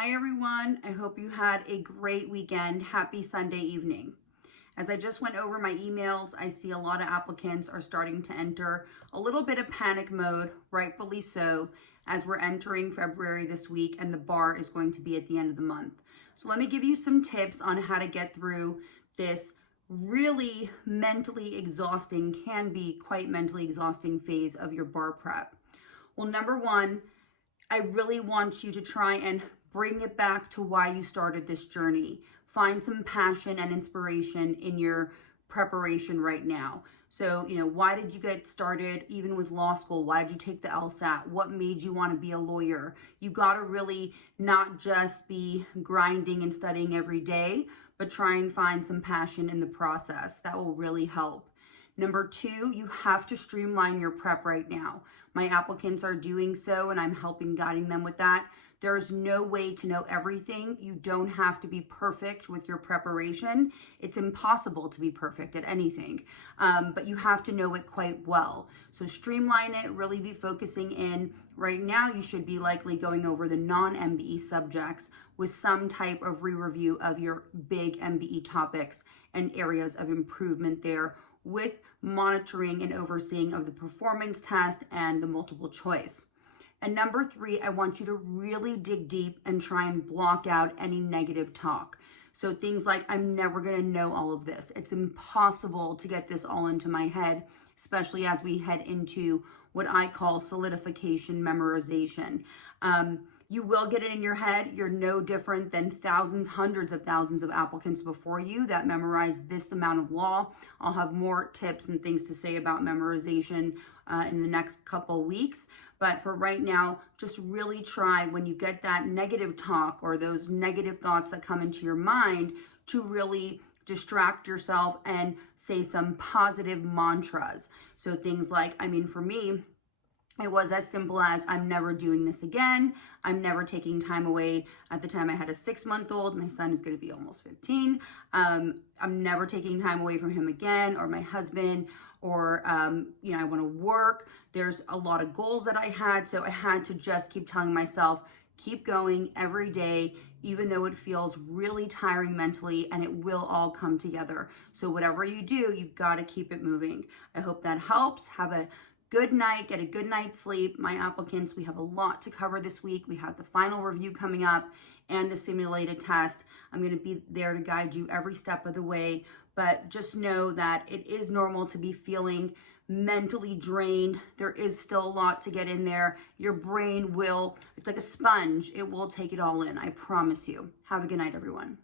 Hi everyone, I hope you had a great weekend. Happy Sunday evening. As I just went over my emails, I see a lot of applicants are starting to enter a little bit of panic mode, rightfully so, as we're entering February this week and the bar is going to be at the end of the month. So let me give you some tips on how to get through this really mentally exhausting, can be quite mentally exhausting phase of your bar prep. Well, number one, I really want you to try and bring it back to why you started this journey. Find some passion and inspiration in your preparation right now. So, why did you get started even with law school? Why did you take the LSAT? What made you want to be a lawyer? You got to really not just be grinding and studying every day, but try and find some passion in the process. That will really help. Number two, you have to streamline your prep right now. My applicants are doing so and I'm helping guiding them with that. There's no way to know everything. You don't have to be perfect with your preparation. It's impossible to be perfect at anything, but you have to know it quite well. So streamline it, really be focusing in. Right now, you should be likely going over the non-MBE subjects with some type of re-review of your big MBE topics and areas of improvement there, with monitoring and overseeing of the performance test and the multiple choice. And number three, I want you to really dig deep and try and block out any negative talk. So things like, I'm never going to know all of this. It's impossible to get this all into my head, especially as we head into what I call solidification memorization. You will get it in your head. You're no different than thousands, hundreds of thousands of applicants before you that memorize this amount of law. I'll have more tips and things to say about memorization in the next couple weeks. But for right now, just really try, when you get that negative talk or those negative thoughts that come into your mind, to really distract yourself and say some positive mantras. So things like, for me, it was as simple as, I'm never doing this again. I'm never taking time away. At the time I had a 6-month-old, my son is going to be almost 15. I'm never taking time away from him again, or my husband, or, I want to work. There's a lot of goals that I had. So I had to just keep telling myself, keep going every day, even though it feels really tiring mentally, and it will all come together. So whatever you do, you've got to keep it moving. I hope that helps. Have a good night, get a good night's sleep. My applicants, we have a lot to cover this week. We have the final review coming up and the simulated test. I'm going to be there to guide you every step of the way, but just know that it is normal to be feeling mentally drained. There is still a lot to get in there. Your brain will, it's like a sponge. It will take it all in. I promise you. Have a good night, everyone.